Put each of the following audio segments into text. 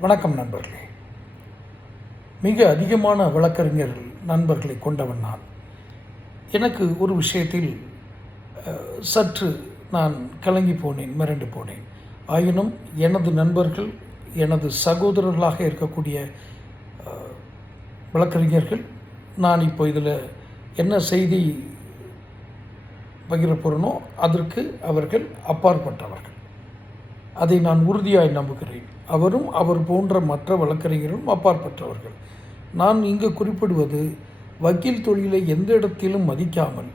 வணக்கம் நண்பர்களே. மிக அதிகமான வழக்கறிஞர்கள் நண்பர்களை கொண்டவன் நான். எனக்கு ஒரு விஷயத்தில் சற்று நான் கலங்கி போனேன் மிரண்டு போனேன். ஆயினும் எனது நண்பர்கள் எனது சகோதரர்களாக இருக்கக்கூடிய வழக்கறிஞர்கள் நான் இப்போ இதில் என்ன செய்தி பகிர போகிறனோ அதற்கு அவர்கள் அப்பாற்பட்டவர்கள். அதை நான் உறுதியாய் நம்புகிறேன். அவரும் அவர் போன்ற மற்ற வழக்கறிஞர்களும் அப்பாற்பட்டவர்கள் நான் இங்கு குறிப்பிடுவது வக்கீல் தொழிலை எந்த இடத்திலும் மதிக்காமல்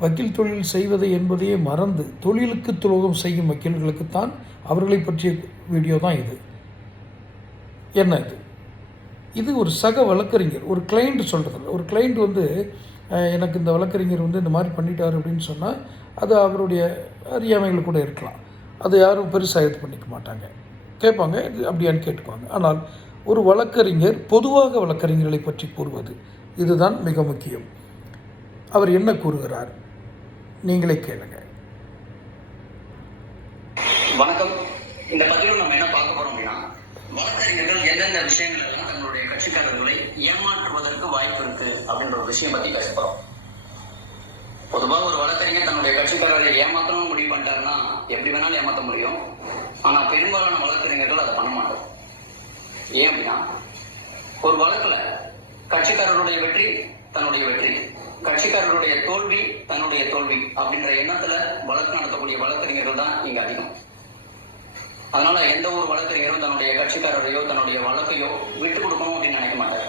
வக்கீல் தொழில் செய்வது என்பதையே மறந்து தொழிலுக்கு துரோகம் செய்யும் வக்கீல்களுக்குத்தான் அவர்களை பற்றிய வீடியோ தான் இது. என்ன இது? இது ஒரு சக வழக்கறிஞர் ஒரு கிளைண்ட் சொல்கிறதில்ல ஒரு கிளைண்ட் வந்து எனக்கு இந்த வழக்கறிஞர் வந்து இந்த மாதிரி பண்ணிட்டார் அப்படின்னு சொன்னால் அது அவருடைய அறியாமைகள் கூட இருக்கலாம். அது யாரும் பெருசாக இது பண்ணிக்க மாட்டாங்க. கேட்பாங்க இது அப்படியான்னு கேட்டுப்பாங்க. ஆனால் ஒரு வழக்கறிஞர் பொதுவாக வழக்கறிஞர்களை பற்றி கூறுவது இதுதான் மிக முக்கியம். அவர் என்ன கூறுகிறார்? நீங்களே கேளுங்க. வணக்கம். இந்த பதிவில் நம்ம என்ன பார்க்க போறோம் அப்படின்னா வழக்கறிஞர்கள் எந்தெந்த விஷயங்கள் எல்லாம் தங்களுடைய கட்சிக்காரர்களை ஏமாற்றுவதற்கு வாய்ப்பு இருக்கு அப்படின்ற ஒரு விஷயம் பத்தி பேச போறோம். பொதுவாக ஒரு வழக்கறிஞர் தன்னுடைய கட்சிக்காரரை ஏமாத்தணும் முடிவு பண்ணிட்டாருன்னா எப்படி வேணாலும் ஏமாற்ற முடியும். ஆனா பெரும்பாலான வழக்கறிஞர்கள் அதை பண்ண மாட்டோம் ஏன் அப்படின்னா ஒரு வழக்குல கட்சிக்காரருடைய வெற்றி தன்னுடைய வெற்றி. கட்சிக்காரருடைய தோல்வி தன்னுடைய தோல்வி அப்படின்ற எண்ணத்துல வழக்கு நடத்தக்கூடிய வழக்கறிஞர்கள் தான் இங்க அதிகம். அதனால எந்த ஒரு வழக்கறிஞரும் தன்னுடைய கட்சிக்காரரையோ தன்னுடைய வழக்கையோ விட்டு கொடுக்கணும் அப்படின்னு நினைக்க மாட்டார்.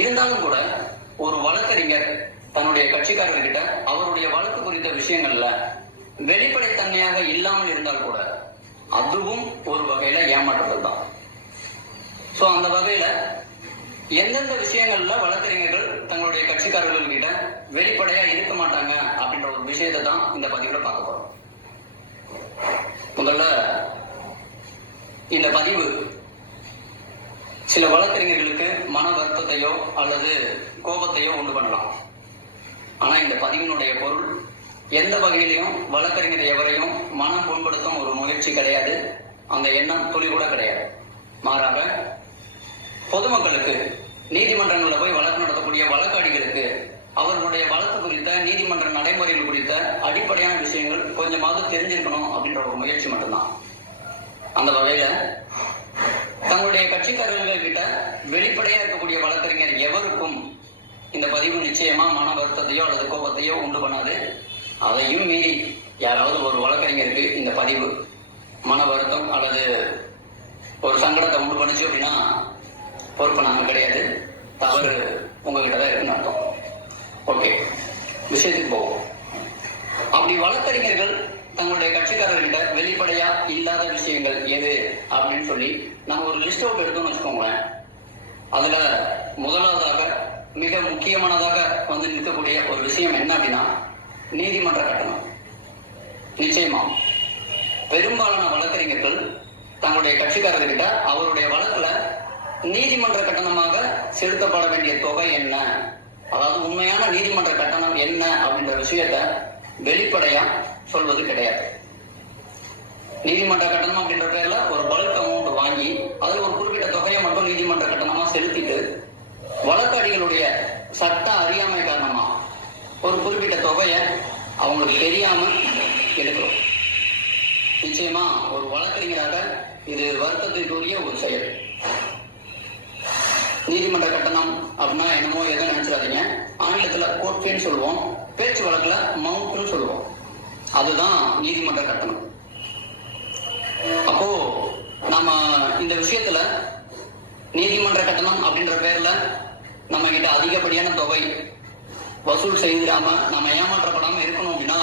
இருந்தாலும் கூட ஒரு வழக்கறிஞர் தன்னுடைய கட்சிக்காரர்கிட்ட அவருடைய வழக்கு குறித்த விஷயங்கள்ல வெளிப்படைத்தன்மையாக இல்லாமல் இருந்தால் கூட அதுவும் ஒரு வகையில ஏமாற்றுதல் தான் சோ அந்த வகையில எந்தெந்த விஷயங்கள்ல வழக்கறிஞர்கள் தங்களுடைய கட்சிக்காரர்கள் கிட்ட வெளிப்படையா இருக்க மாட்டாங்க அப்படின்ற ஒரு விஷயத்தை தான் இந்த பதிவுல பார்க்க போறோம். முதல்ல இந்த பதிவு சில வழக்கறிஞர்களுக்கு மன வருத்தத்தையோ அல்லது கோபத்தையோ உண்டு பண்ணலாம். ஆனா இந்த பதிவினுடைய பொருள் எந்த வகையிலையும் வழக்கறிஞர் எவரையும் மனம் புண்படுத்தும் ஒரு முயற்சி கிடையாது. அந்த எண்ணம் துளி கூட கிடையாது. மாறாக பொதுமக்களுக்கு நீதிமன்றங்களில் போய் வழக்கு நடத்தக்கூடிய வழக்காடிகளுக்கு அவர்களுடைய வழக்கு குறித்த நீதிமன்ற நடைமுறைகள் குறித்த அடிப்படையான விஷயங்கள் கொஞ்சமாவது தெரிஞ்சிருக்கணும் அப்படின்ற ஒரு முயற்சி மட்டும்தான். அந்த வகையில தங்களுடைய கட்சிக்காரர்கள் கிட்ட வெளிப்படையா இருக்கக்கூடிய வழக்கறிஞர் எவருக்கும் இந்த பதிவு நிச்சயமா மன வருத்தத்தையோ அல்லது கோபத்தையோ உண்டு பண்ணாது. அதையும் மீறி யாராவது ஒரு வழக்கறிஞருக்கு இந்த பதிவு மன வருத்தம் அல்லது ஒரு சங்கடத்தை உண்டு பண்ணிச்சு அப்படின்னா பொறுப்பு நாங்க கிடையாது. தவறு உங்ககிட்ட தான் இருக்குன்னு அர்த்தம். ஓகே விஷயத்துக்கு போவோம். அப்படி வழக்கறிஞர்கள் தங்களுடைய கட்சிக்காரர்கிட்ட வெளிப்படையா இல்லாத விஷயங்கள் எது அப்படின்னு சொல்லி நம்ம ஒரு லிஸ்ட் அவுட் எடுத்தோம்னு வச்சுக்கோங்களேன். அதுல முதலாவதாக மிக முக்கியமானதாக வந்து நிற்கக்கூடிய ஒரு விஷயம் என்ன அப்படின்னா நீதிமன்ற கட்டணம். நிச்சயமா. பெரும்பாலான வழக்கறிஞர்கள் தங்களுடைய கட்சிக்காரர்கிட்ட அவருடைய வழக்குல நீதிமன்ற கட்டணமாக செலுத்தப்பட வேண்டிய தொகை என்ன? அதாவது உண்மையான நீதிமன்ற கட்டணம் என்ன அப்படின்ற விஷயத்த வெளிப்படையா சொல்வது கிடையாது. நீதிமன்ற கட்டணம் அப்படின்ற பேர்ல ஒரு பல்க் அமௌண்ட் வாங்கி அதில் ஒரு குறிப்பிட்ட தொகையை மட்டும் நீதிமன்ற கட்டணமா செலுத்திட்டு வழக்காடிகளுடைய சட்ட அறியாமை காரணமா ஒரு குறிப்பிட்ட தொகையை அவங்களுக்கு தெரியாம எடுக்கிறோம். நிச்சயமா ஒரு வழக்கறிஞராக இது வருத்தத்திற்குரிய ஒரு செயல். நீதிமன்ற கட்டணம் அப்படின்னா என்னமோ எதுவும் நினைச்சிடாதீங்க. ஆங்கிலத்துல கோர்ட் சொல்லுவோம். பேச்சு வழக்குல மவுண்ட்னு சொல்லுவோம். அதுதான் நீதிமன்ற கட்டணம். அப்போ நம்ம இந்த விஷயத்துல நீதிமன்ற கட்டணம் அப்படின்ற பேர்ல நம்ம கிட்ட அதிகப்படியான தொகை வசூல் செய்திடாம நம்ம ஏமாற்றப்படாம இருக்கணும் அப்படின்னா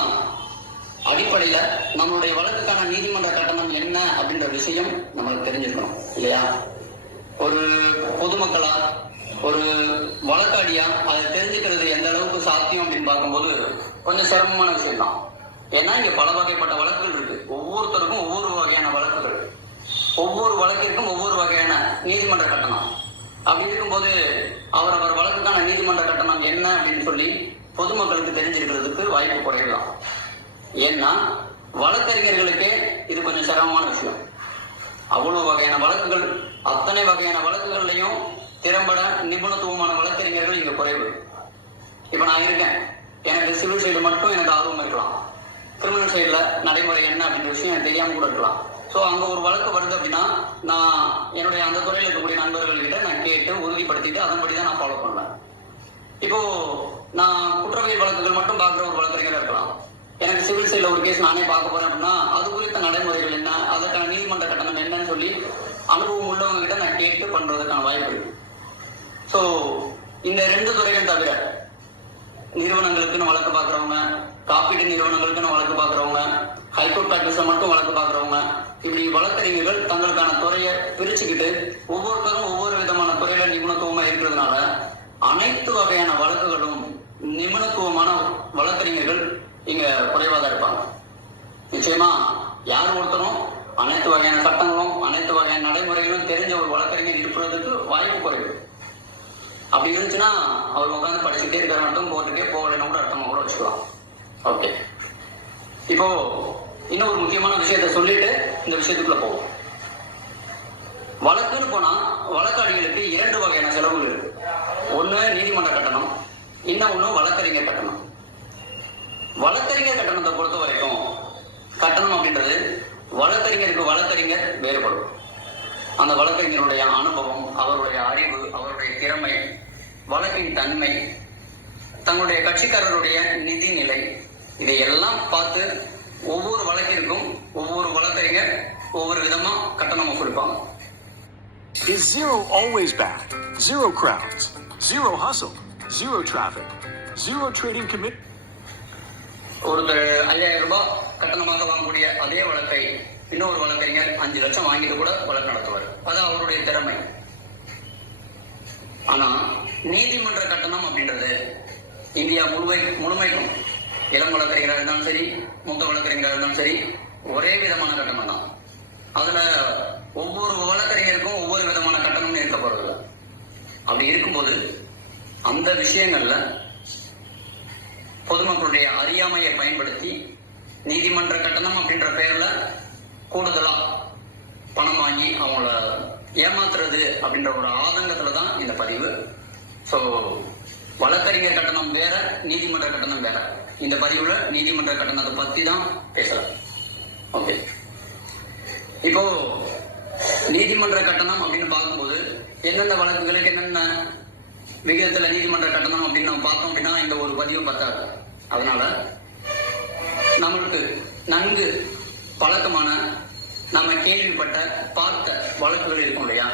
அடிப்படையில நம்மளுடைய வழக்குக்கான நீதிமன்ற கட்டணம் என்ன அப்படின்ற விஷயம் நம்மளுக்கு தெரிஞ்சிருக்கணும் இல்லையா? ஒரு பொதுமக்களா ஒரு வழக்காடியா அதை தெரிஞ்சுக்கிறது எந்த அளவுக்கு சாத்தியம் அப்படின்னு பார்க்கும்போது கொஞ்சம் சிரமமான விஷயம் தான் ஏன்னா இங்க பல வகைப்பட்ட வழக்குகள் இருக்கு. ஒவ்வொருத்தருக்கும் ஒவ்வொரு வகையான வழக்குகள். ஒவ்வொரு வழக்கிற்கும் ஒவ்வொரு வகையான நீதிமன்ற கட்டணம். அப்படி இருக்கும்போது அவர் அவர் வழக்குக்கான நீதிமன்ற கட்டணம் என்ன அப்படின்னு சொல்லி பொதுமக்களுக்கு தெரிஞ்சிருக்கிறதுக்கு வாய்ப்பு குறைவுதான். ஏன்னா வழக்கறிஞர்களுக்கு இது கொஞ்சம் சிரமமான விஷயம். அவ்வளோ வகையான வழக்குகள் அத்தனை வகையான வழக்குகள்லையும் திறம்பட நிபுணத்துவமான வழக்கறிஞர்கள் இங்கே குறைவு. இப்போ நான் இருக்கேன். எனக்கு சிவில் சைடு மட்டும் எனக்கு ஆர்வம் இருக்கலாம். கிரிமினல் சைடில் நடைமுறை என்ன அப்படின்ற விஷயம் எனக்கு தெரியாமல் கூட இருக்கலாம். ஸோ அங்க ஒரு வழக்கு வருது அப்படின்னா நான் என்னுடைய அந்த துறையில் இருக்கக்கூடிய நண்பர்கள்கிட்ட நான் கேட்டு உறுதிப்படுத்திட்டு அதன்படி தான் நான் ஃபாலோ பண்ணுவேன். இப்போ நான் குற்றவியல் வழக்குகள் மட்டும் பார்க்குற ஒரு வழக்கறிஞராக இருக்கலாம். எனக்கு சிவில் சைடில் ஒரு கேஸ் நானே பார்க்க போறேன் அப்படின்னா அது குறித்த நடைமுறைகள் என்ன? அதற்கான நீதிமன்ற கட்டணம் என்னன்னு சொல்லி அனுபவம் உள்ளவங்க கிட்ட நான் கேட்டு பண்றதுக்கான வாய்ப்பு இருக்கு. ஸோ இந்த ரெண்டு துறைகள் தவிர நிறுவனங்களுக்குன்னு வழக்கு பார்க்குறவங்க காப்பீட்டு நிறுவனங்களுக்குன்னு வழக்கு பார்க்குறவங்க ஹைகோர்ட் ப்ராக்டிஸை மட்டும் வழக்கு பார்க்குறவங்க இப்படி வழக்கறிஞர்கள் தங்களுக்கான துறையை பிரிச்சுக்கிட்டு ஒவ்வொருத்தரும் ஒவ்வொரு விதமான துறையில நிபுணத்துவமா இருக்கிறதுனால அனைத்து வகையான வழக்குகளும் நிபுணத்துவமான வழக்கறிஞர்கள் இங்க குறைவாக தான் இருப்பாங்க. நிச்சயமா யார் ஒருத்தரும் அனைத்து வகையான சட்டங்களும் அனைத்து வகையான நடைமுறைகளும் தெரிஞ்ச ஒரு வழக்கறிஞர் இருப்பதற்கு வாய்ப்பு குறைவு. அப்படி இருந்துச்சுன்னா அவர் உட்காந்து படிச்சுட்டே இருக்கிற மட்டும் போட்டுட்டே போகலைன்னு கூட அர்த்தமாக கூட வச்சுக்கலாம். ஓகே. இப்போ இன்னும் ஒரு முக்கியமான விஷயத்த சொல்லிட்டு இந்த விஷயத்துக்குள்ள போவோம். வழக்குன்னு போனா வழக்காளிகளுக்கு இரண்டு வகையான செலவுகள் இருக்கு. ஒண்ணு நீதிமன்ற கட்டணம் இன்னொன்னு வழக்கறிஞர் கட்டணம். வழக்கறிஞர் கட்டணத்தை பொறுத்த வரைக்கும் கட்டணம் அப்படின்றது வழக்கறிஞருக்கு வழக்கறிஞர் வேறுபடும். அந்த வழக்கறிஞருடைய அனுபவம் அவருடைய அறிவு அவருடைய திறமை வழக்கின் தன்மை தங்களுடைய கட்சிக்காரருடைய நிதி நிலை இதையெல்லாம் பார்த்து ஒவ்வொரு வழக்கிற்கும் ஒவ்வொரு வழக்கறிஞர் ஒவ்வொரு விதமா கட்டணம் வசூலிப்பாங்க Is zero always bad? Zero crowds, zero hustle, zero traffic, zero trading commit. ஒருத்தர் ஐயாயிரம் ரூபாய் கட்டணமாக வாங்கக்கூடிய அதே வழக்கை இன்னொரு வழக்கறிஞர் அஞ்சு லட்சம் வாங்கிட்டு கூட வழக்கு நடத்துவார் அது அவருடைய திறமை ஆனா நீதிமன்ற கட்டணம் அப்படின்றது இந்தியா முழுமை முழுமைக்கும் இளம் வழக்கறிஞராக இருந்தாலும் சரி மூத்த வழக்கறிஞராக இருந்தாலும் சரி ஒரே விதமான கட்டணம் தான். அதுல ஒவ்வொரு வழக்கறிஞருக்கும் ஒவ்வொரு விதமான கட்டணம்னு இருக்க போறது அப்படி இருக்கும்போது அந்த விஷயங்கள்ல பொதுமக்களுடைய அறியாமையை பயன்படுத்தி நீதிமன்ற கட்டணம் அப்படின்ற பெயர்ல கூடுதலா பணம் வாங்கி அவங்கள ஏமாத்துறது அப்படின்ற ஒரு ஆதங்கத்துல தான் இந்த பதிவு. ஸோ வழக்கறிஞர் கட்டணம் வேற நீதிமன்ற கட்டணம் வேற. இந்த பதிவுல நீதிமன்ற கட்டணத்தை பத்தி தான் பேசலாம். ஓகே இப்போ நீதிமன்ற கட்டணம் அப்படின்னு பார்க்கும்போது எந்தெந்த வழக்குகளுக்கு என்னென்ன விகிதத்துல நீதிமன்ற கட்டணம் அப்படின்னு நம்ம பார்த்தோம் அப்படின்னா இந்த ஒரு பதிவு பத்தாது. அதனால நம்மளுக்கு நன்கு பழக்கமான நம்ம கேள்விப்பட்ட பார்த்த வழக்குகள் இருக்கும் இல்லையா?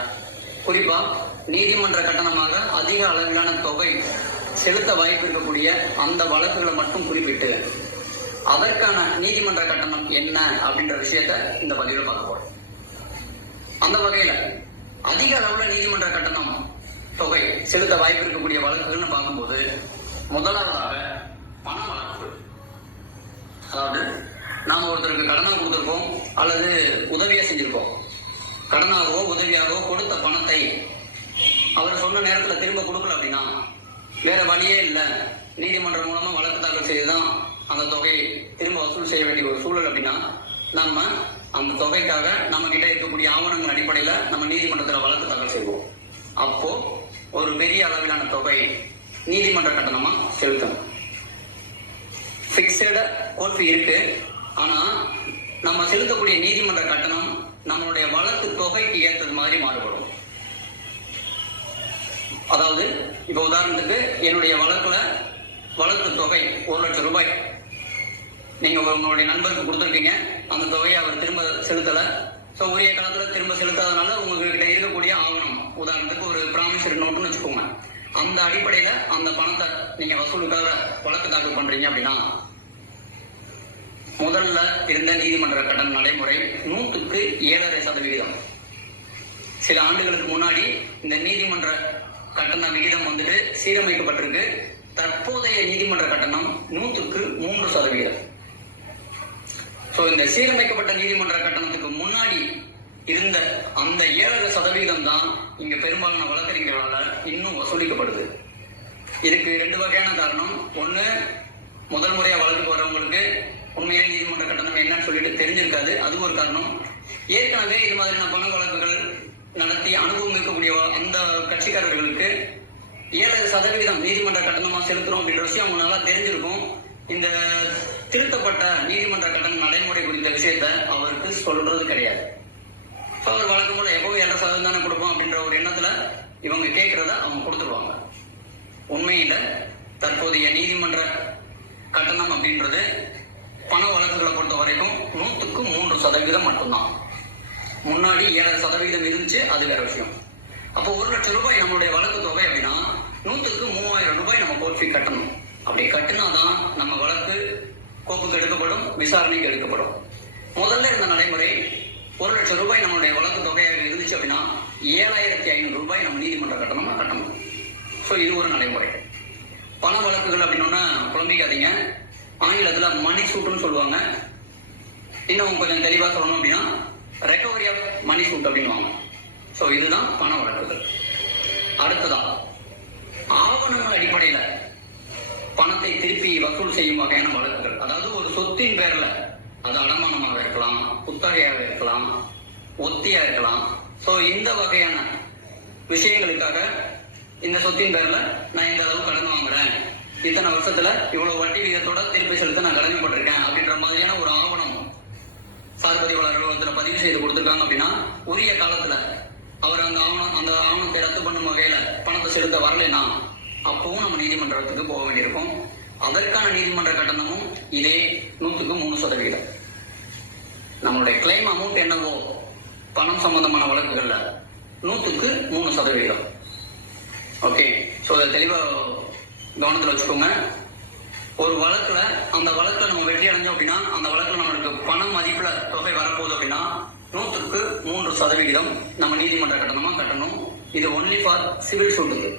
குறிப்பா நீதிமன்ற கட்டணமாக அதிக அளவிலான தொகை செலுத்த வாய்ப்பு இருக்கக்கூடிய அந்த வழக்குகளை மட்டும் குறிப்பிட்டு அதற்கான நீதிமன்ற கட்டணம் என்ன அப்படின்ற விஷயத்த இந்த பதிவில் பார்க்க போறோம். அந்த வகையில அதிக அளவுல நீதிமன்ற கட்டணம் தொகை செலுத்த வாய்ப்பு இருக்கக்கூடிய வழக்குகள்னு பார்க்கும்போது முதலாவதாக பண வழக்கு அதாவது நாம ஒருத்தருக்கு கடனாக கொடுத்துருக்கோம் அல்லது உதவியை செஞ்சிருக்கோம் கடனாகவோ உதவியாகவோ கொடுத்த பணத்தை அவர் சொன்ன நேரத்தில் திரும்ப கொடுக்கல அப்படின்னா வேற வழியே இல்லை. நீதிமன்றம் மூலமா வழக்கு தாக்கல் செய்துதான் அந்த தொகையை திரும்ப வசூல் செய்ய வேண்டிய ஒரு சூழல் அப்படின்னா நம்ம அந்த தொகைக்காக நம்ம கிட்ட இருக்கக்கூடிய ஆவணங்கள் அடிப்படையில நம்ம நீதிமன்றத்துல வழக்கு தாக்கல் செய்வோம். அப்போ ஒரு பெரிய அளவிலான தொகை நீதிமன்ற கட்டணமா செலுத்தணும். பிக்சட கோர்ட் இருக்கு. ஆனா நம்ம செலுத்தக்கூடிய நீதிமன்ற கட்டணம் நம்மளுடைய வழக்கு தொகைக்கு ஏற்றது மாதிரி மாறுபடும். அதாவது இப்ப உதாரணத்துக்கு என்னுடைய வழக்குல வழக்கு தொகை ஒரு லட்சம் ரூபாய். நீங்க உங்களுடைய நண்பருக்கு கொடுத்துருக்கீங்க. அந்த தொகையை அவர் திரும்ப செலுத்தல. ஸோ உரிய காலத்துல திரும்ப செலுத்தாதனால உங்ககிட்ட இருக்கக்கூடிய ஆவணம் உதாரணத்துக்கு ஒரு ப்ராமிசரி நோட்டுன்னு வச்சுக்கோங்க. அந்த அடிப்படையில அந்த பணத்தை நீங்க வசூலுக்காக வழக்கு தாக்கல் பண்றீங்க அப்படின்னா முதல்ல இருந்த நீதிமன்ற கட்டண நடைமுறை நூற்றுக்கு ஏழரை சதவிகிதம் சில ஆண்டுகளுக்கு முன்னாடி இந்த நீதிமன்ற கட்டண விகிதம் வந்துட்டு சீரமைக்கப்பட்டிருக்கு. தற்போதைய நீதிமன்ற கட்டணம் நூற்றுக்கு மூன்று சதவீதம். ஸோ இந்த சீரமைக்கப்பட்ட நீதிமன்ற கட்டணத்துக்கு முன்னாடி இருந்த அந்த ஏழரை சதவீதம் தான் இங்க பெரும்பாலான வழக்கறிஞர்களால் இன்னும் வசூலிக்கப்படுது. இதுக்கு ரெண்டு வகையான காரணம். ஒன்று முதல் முறையாக வழக்கு வரவங்களுக்கு உண்மையிலே நீதிமன்ற கட்டணம் என்னன்னு சொல்லிட்டு தெரிஞ்சிருக்காது. அது ஒரு காரணம். ஏற்கனவே இது மாதிரியான பண வழக்குகள் நடத்தி அனுபவம் இருக்கக்கூடிய அந்த கட்சிக்காரர்களுக்கு ஏழரை சதவிகிதம் நீதிமன்ற கட்டணமாக செலுத்துறோம் அப்படின்ற விஷயம் அவங்க நல்லா தெரிஞ்சிருக்கும். இந்த திருத்தப்பட்ட நீதிமன்ற கட்டண நடைமுறை குறித்த விஷயத்த அவருக்கு சொல்றது கிடையாது. ஸோ அவர் வழக்கம் போல எப்பவும் ஏழரை சதவீதம் தானே கொடுப்போம் அப்படின்ற ஒரு எண்ணத்துல இவங்க கேட்கறத அவங்க கொடுத்துருவாங்க. உண்மையில தற்போதைய நீதிமன்ற கட்டணம் அப்படின்றது பண வழக்குகளை பொறுத்த வரைக்கும் நூற்றுக்கு மூன்று சதவீதம் மட்டும்தான். முன்னாடி ஏழரை சதவீதம் இருந்துச்சு அது வேற விஷயம். அப்போ ஒரு லட்சம் ரூபாய் நம்மளுடைய வழக்கு தொகை அப்படின்னா நூற்றுக்கு மூவாயிரம் ரூபாய் நம்ம கோர்ட் ஃபீ கட்டணும். அப்படி கட்டினாதான் நம்ம வழக்கு கோப்புக்கு எடுக்கப்படும் விசாரணைக்கு எடுக்கப்படும். முதல்ல இருந்த நடைமுறை ஒரு லட்சம் ரூபாய் நம்மளுடைய வழக்கு தொகையாக இருந்துச்சு அப்படின்னா ஏழாயிரத்தி ஐநூறு ரூபாய் நம்ம நீதிமன்ற கட்டணமா கட்டணும். ஸோ இது ஒரு நடைமுறை. பண வழக்குகள் அப்படின்னா குழம்பிக்காதீங்க ஆங்கிலத்தில் மணி சூட்டுன்னு சொல்லுவாங்க. இன்னும் கொஞ்சம் தெளிவாக சொல்லணும் அப்படின்னா ரெக்கவரி ஆஃப் மணி சூட் அப்படின்னுவாங்க ஸோ இதுதான் பண வழக்குகள் அடுத்ததா ஆவணங்கள் அடிப்படையில் பணத்தை திருப்பி வசூல் செய்யும் வகையான வழக்குகள். அதாவது ஒரு சொத்தின் பேரில் அது அடமானமாக இருக்கலாம் புத்தகையாக இருக்கலாம் ஒத்தியா இருக்கலாம். ஸோ இந்த வகையான விஷயங்களுக்காக இந்த சொத்தின் பேரில் நான் இந்த அளவு கடன் வாங்குறேன். இத்தனை வருஷத்துல இவ்வளவு வட்டி விகிதத்தோட திருப்பி செலுத்த நான் கடமைப்பட்டிருக்கேன் அப்படின்ற மாதிரியான ஒரு ஆவணம் சார்பதிவாளர் அலுவலகத்துல பதிவு செய்து கொடுத்துருக்காங்க அப்படின்னா உரிய காலத்துல அவர் அந்த ஆவணம் அந்த ஆவணத்தை ரத்து பண்ணும் வகையில பணத்தை செலுத்த வரலைன்னா அப்பவும் நம்ம நீதிமன்றத்துக்கு போக வேண்டியிருக்கும். அதற்கான நீதிமன்ற கட்டணமும் இதே நூற்றுக்கு மூணு சதவீதம் நம்மளுடைய கிளைம் அமௌண்ட் என்னவோ பணம் சம்பந்தமான வழக்குகள்ல நூற்றுக்கு மூணு சதவீதம் ஓகே ஸோ அதை தெளிவாக கவனத்தில் வச்சுக்கோங்க. ஒரு வழக்கில் அந்த வழக்கில் நம்ம வெற்றி அடைஞ்சோம் அப்படின்னா அந்த வழக்குல நம்மளுக்கு தொகை வரப்போகுது அப்படின்னா நூற்றுக்கு மூன்று சதவிகிதம் நம்ம நீதிமன்ற கட்டணமாக கட்டணும். இது ஒன்லி ஃபார் சிவில் சூட்டுக்கு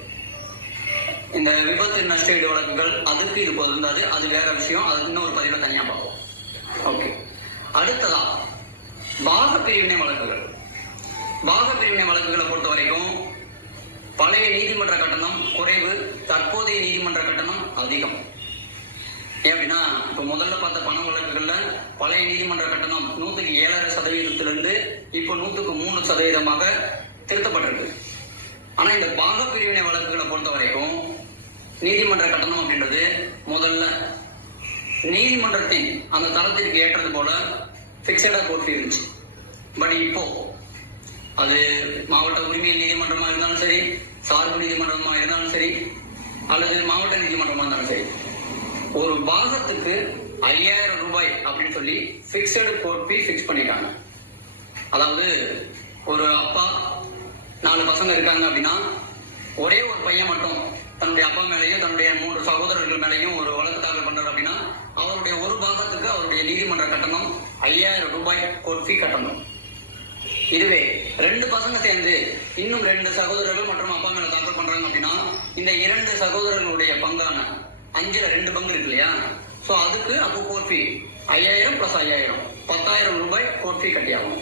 இந்த விபத்து நஷ்டஈடு வழக்குகள் அதுக்கு இது பொருந்தாது அது வேற விஷயம். அது இன்னொரு பதிவில் தனியாக பார்ப்போம். ஓகே அடுத்ததா பாக பிரிவினை வழக்குகள். பாக பிரிவினை வழக்குகளை பொறுத்த வரைக்கும் பழைய நீதிமன்ற கட்டணம் குறைவு தற்போதைய நீதிமன்ற கட்டணம் அதிகம். ஏன் அப்படின்னா இப்ப முதல்ல பார்த்த பண வழக்குகள்ல பழைய நீதிமன்ற கட்டணம் நூத்துக்கு ஏழரை சதவீதத்திலிருந்து இப்போ நூத்துக்கு மூணு சதவீதமாக திருத்தப்பட்டிருக்கு. ஆனா இந்த பாக பிரிவினை வழக்குகளை பொறுத்த வரைக்கும் நீதிமன்ற கட்டணம் அப்படின்றது முதல்ல நீதிமன்றத்தின் அந்த தரத்திற்கு ஏற்றது போல பிக்சடா கோர்ட் இருந்துச்சு. பட் இப்போ அது மாவட்ட உரிமை நீதிமன்றமா இருந்தாலும் சரி சார்பு நீதிமன்றமா இருந்தாலும் சரி அல்லது மாவட்ட நீதிமன்றமா இருந்தாலும் சரி ஒரு பாகத்துக்கு ஐயாயிரம் ரூபாய் அப்படின்னு சொல்லி ஃபிக்ஸடு கோர்ட் ஃபீ ஃபிக்ஸ் பண்ணிட்டாங்க. அதாவது ஒரு அப்பா நாலு பசங்க இருக்காங்க அப்படின்னா ஒரே ஒரு பையன் மட்டும் தன்னுடைய அப்பா மேலேயும் தன்னுடைய மூன்று சகோதரர்கள் மேலேயும் ஒரு வழக்கு தாக்கல் பண்றாரு அப்படின்னா அவருடைய ஒரு பாகத்துக்கு அவருடைய நீதிமன்ற கட்டணம் ஐயாயிரம் ரூபாய் கோர்ட் ஃபீ இதுவே ரெண்டு பசங்க சேர்ந்து இன்னும் ரெண்டு சகோதரர்கள் மற்றும் அப்பா மேல தாக்கல் பண்றாங்க அப்படின்னா இந்த இரண்டு சகோதரர்களுடைய பங்கான அஞ்சுல ரெண்டு பங்கு இருக்கு இல்லையா? ஸோ அதுக்கு அப்போ கோர்ஃபி ஐயாயிரம் ப்ளஸ் ஐயாயிரம். பத்தாயிரம் ரூபாய் கோர்ஃபி கட்டியாகும்.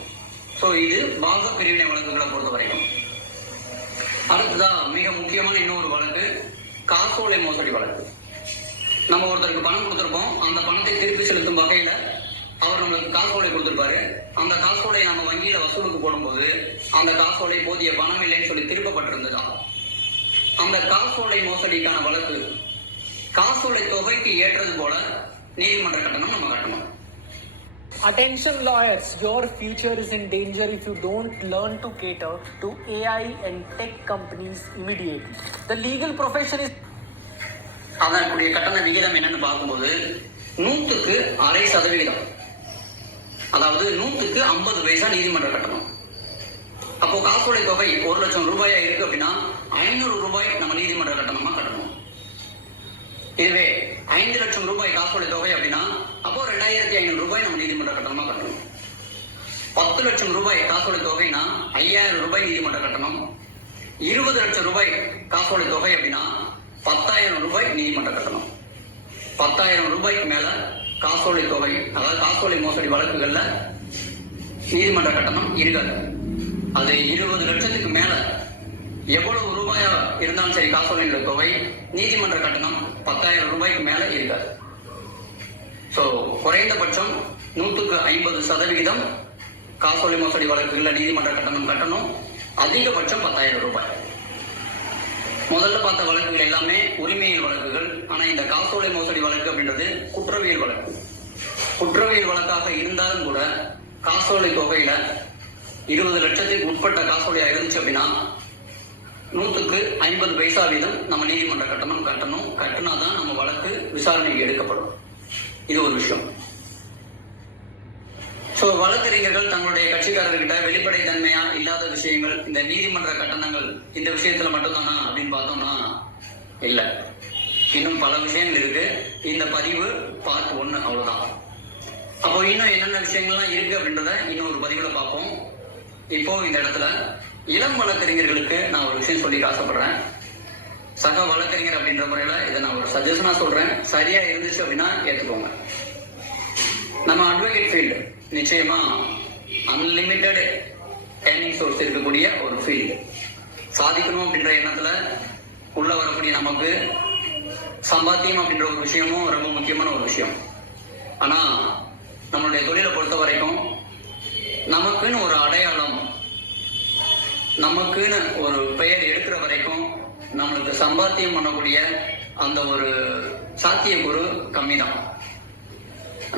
ஸோ இது பாக பிரிவினை வழக்குகளை பொறுத்த வரைக்கும் அடுத்ததான் மிக முக்கியமான இன்னொரு வழக்கு காசோலை மோசடி வழக்கு. நம்ம ஒருத்தருக்கு பணம் கொடுத்துருப்போம். அந்த பணத்தை திருப்பி செலுத்தும் வகையில் அவர் நம்மளுக்கு காசோலை கொடுத்துருப்பாரு. அந்த காசோலை நம்ம வங்கியில வசூலுக்கு போடும்போது அந்த காசோலை போதிய பணம் இல்லைன்னு சொல்லி திருப்பப்பட்டிருந்ததா? அந்த காசோலை மோசடிக்கான வழக்கு காசோலை தொகைக்கு ஏற்றது போல நீதிமன்ற கட்டணம் நம்ம கட்டணும். Attention lawyers, your future is in danger if you don't learn to cater to AI and tech companies immediately. The legal profession is அதற்குரிய கட்டண விகிதம் என்னன்னு பார்க்கும்போது நூத்துக்கு அரை சதவிகிதம் அதாவது நூத்துக்கு ஐம்பது பைசா நீதிமன்ற கட்டணம். அப்போ காசோலை தொகை ஒரு லட்சம் ரூபாயா இருக்கு அப்படின்னா ஐநூறு ரூபாய் நம்ம நீதிமன்ற கட்டணும்? இதுவே ஐந்து லட்சம் ரூபாய் காசோலை தொகை அப்படின்னா அப்போ ரெண்டாயிரத்தி ஐநூறு ரூபாய் நம்ம நீதிமன்ற கட்டணமா கட்டணும். பத்து லட்சம் ரூபாய் காசோலை தொகைனா ஐயாயிரம் ரூபாய் நீதிமன்ற கட்டணம். இருபது லட்சம் ரூபாய் காசோலை தொகை அப்படின்னா பத்தாயிரம் ரூபாய் நீதிமன்ற கட்டணம். பத்தாயிரம் ரூபாய்க்கு மேல காசோலை தொகை அதாவது காசோலை மோசடி வழக்குகள்ல நீதிமன்ற கட்டணம் இருக்காது. அது இருபது லட்சத்துக்கு மேல எவ்வளவு ரூபாயா இருந்தாலும் சரி காசோலைங்கிற தொகை நீதிமன்ற கட்டணம் பத்தாயிரம் ரூபாய்க்கு மேல இருக்காது ஸோ குறைந்தபட்சம் நூற்றுக்கு ஐம்பது சதவிகிதம் காசோலை மோசடி வழக்குகளில் நீதிமன்ற கட்டணம் கட்டணும். அதிகபட்சம் பத்தாயிரம் ரூபாய். முதல்ல பார்த்த வழக்குகள் எல்லாமே உரிமையியல் வழக்குகள். ஆனால் இந்த காசோலை மோசடி வழக்கு அப்படின்றது குற்றவியல் வழக்கு. குற்றவியல் வழக்காக இருந்தாலும் கூட காசோலை தொகையில இருபது லட்சத்துக்கு உட்பட்ட காசோலையா இருந்துச்சு அப்படின்னா நூற்றுக்கு ஐம்பது பைசா வீதம் நம்ம நீதிமன்ற கட்டணம் கட்டணும். கட்டினா தான் நம்ம வழக்கு விசாரணைக்கு எடுக்கப்படும். இது ஒரு விஷயம். சோ வழக்கறிஞர்கள் தங்களுடைய கட்சிக்காரர்கிட்ட வெளிப்படைத்தன்மையா இல்லாத விஷயங்கள் இந்த நீதிமன்ற கட்டணங்கள் இந்த விஷயத்துல மட்டும்தானா அப்படின்னு பார்த்தோம்னா இல்லை. இன்னும் பல விஷயங்கள் இருக்கு. இந்த பதிவு பார்ட் ஒன்று அவ்வளவுதான். அப்போ இன்னும் என்னென்ன விஷயங்கள்லாம் இருக்கு அப்படின்றத இன்னும் ஒரு பதிவுல பார்ப்போம். இப்போ இந்த இடத்துல இளம் வழக்கறிஞர்களுக்கு நான் ஒரு விஷயம் சொல்லி ஆசைப்படுறேன். சக வழக்கறிஞர் அப்படின்ற முறையில இதை நான் ஒரு சஜஷனா சொல்றேன். சரியா இருந்துச்சு அப்படின்னா ஏற்றுக்கோங்க நம்ம அட்வொகேட் ஃபீல்டு நிச்சயமா அன்லிமிட்டெட் ஏர்னிங் சோர்ஸ் இருக்கக்கூடிய ஒரு ஃபீல்டு சாதிக்கணும் அப்படின்ற எண்ணத்துல உள்ள வரக்கூடிய நமக்கு சம்பாத்தியம் அப்படின்ற ஒரு விஷயமும் ரொம்ப முக்கியமான ஒரு விஷயம். ஆனா நம்மளுடைய தொழிலை பொறுத்த வரைக்கும் நமக்குன்னு ஒரு அடையாளம் நமக்குன்னு ஒரு பெயர் எடுக்கிற வரைக்கும் நம்மளுக்கு சம்பாத்தியம் பண்ணக்கூடிய அந்த ஒரு சாத்தியக்கூறு கம்மி தான்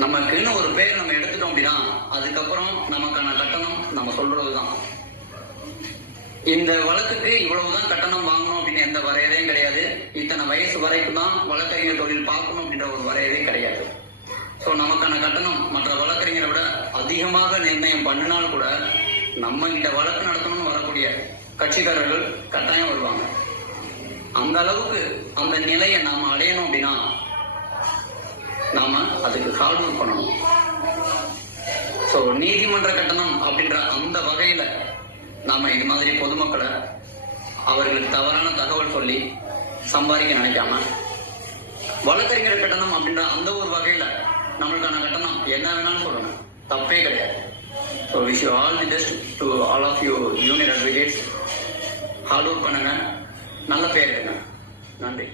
நமக்குன்னு ஒரு பேர் நம்ம எடுத்துட்டோம் அப்படின்னா அதுக்கப்புறம் நமக்கான கட்டணம் நம்ம சொல்றதுதான். இந்த வழக்குக்கு இவ்வளவுதான் கட்டணம் வாங்கணும் அப்படின்னு எந்த வரையறையும் கிடையாது. இத்தனை வயசு வரைக்கும் தான் வழக்கறிஞர் தொழில் பார்க்கணும் அப்படின்ற ஒரு வரையறையும் கிடையாது. ஸோ நமக்கான கட்டணம் மற்ற வழக்கறிஞரை விட அதிகமாக நிர்ணயம் பண்ணினால் கூட நம்ம கிட்ட வழக்கு நடத்தணும்னு வரக்கூடிய கட்சிக்காரர்கள் கட்டாயம் வருவாங்க. அந்த அளவுக்கு அந்த நிலையை நாம அடையணும் அப்படின்னா நாம அதுக்கு சால்வ் பண்ணணும். ஸோ நீதிமன்ற கட்டணம் அப்படின்ற அந்த வகையில நாம இது மாதிரி பொதுமக்களை அவர்களுக்கு தவறான தகவல் சொல்லி சம்பாதிக்க நினைக்காம வழக்கறிஞர் கட்டணம் அப்படின்ற அந்த ஒரு வகையில நம்மளுக்கான கட்டணம் என்ன வேணாலும் சொல்லணும். தப்பே கிடையாது. So wish you all the best to all of you junior advocates hard work பண்ணுங்க. நல்ல பேர் எடுங்க. நன்றி.